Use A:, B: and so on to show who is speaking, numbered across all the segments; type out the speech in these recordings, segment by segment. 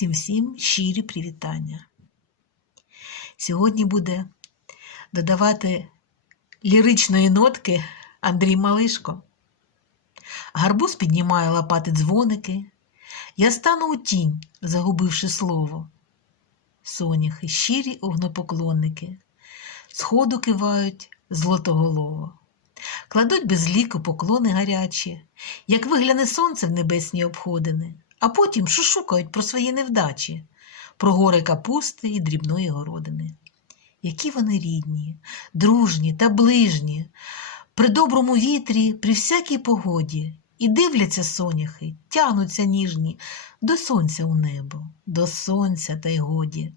A: Всім всім щирі привітання. Сьогодні буде додавати ліричної нотки Андрій Малишко. Гарбуз піднімає лопати дзвоники. Я стану у тінь, загубивши слово. Соняхи, щирі огнопоклонники, сходу кивають злотоголово. Кладуть без ліку поклони гарячі, як вигляне сонце в небесні обходини, а потім шушукають про свої невдачі, про гори капусти і дрібної городини. Які вони рідні, дружні та ближні, при доброму вітрі, при всякій погоді, і дивляться соняхи, тягнуться ніжні до сонця у небо, до сонця та й годі.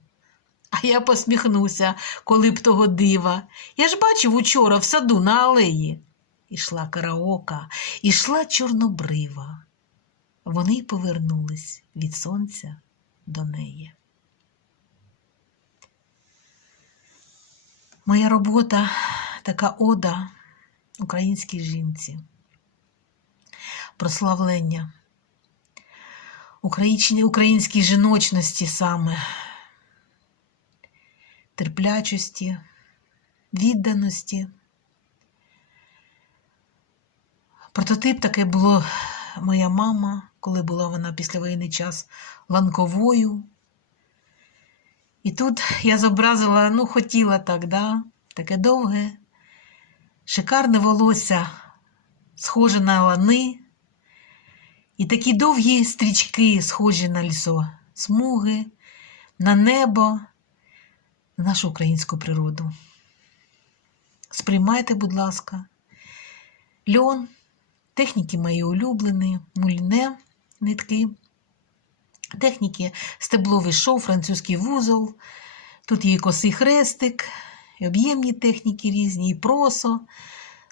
A: А я посміхнуся, коли б того дива. Я ж бачив учора в саду на алеї. Ішла караока, ішла чорнобрива. Вони й повернулись від сонця до неї. Моя робота така ода українській жінці, прославлення українській, жіночності саме, терплячості, відданості. Прототип таке було моя мама, коли була вона післявоєнний час ланковою. І тут я зобразила, ну, хотіла так, да? таке довге, шикарне волосся, схоже на лани, і такі довгі стрічки, схожі на лісо, смуги, на небо, на нашу українську природу. Сприймайте, будь ласка, льон, техніки мої улюблені, мульне нитки. Техніки стебловий шов, французький вузол. Тут є і косий хрестик, і об'ємні техніки різні, і просо.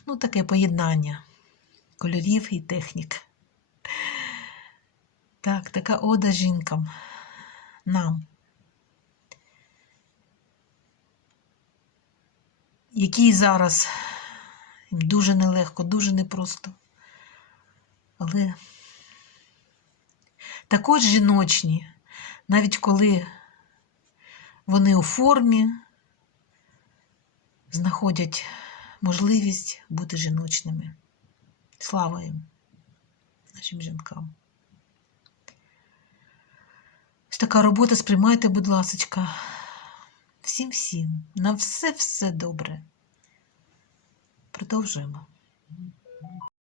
A: Ну, таке поєднання кольорів і технік. Так, така ода жінкам. Нам. Які зараз дуже нелегко, дуже непросто. Але також жіночні, навіть коли вони у формі знаходять можливість бути жіночними. Слава їм, нашим жінкам. Ось така робота сприймайте, будь ласочка. Всім-всім. На все-все добре. Продовжуємо.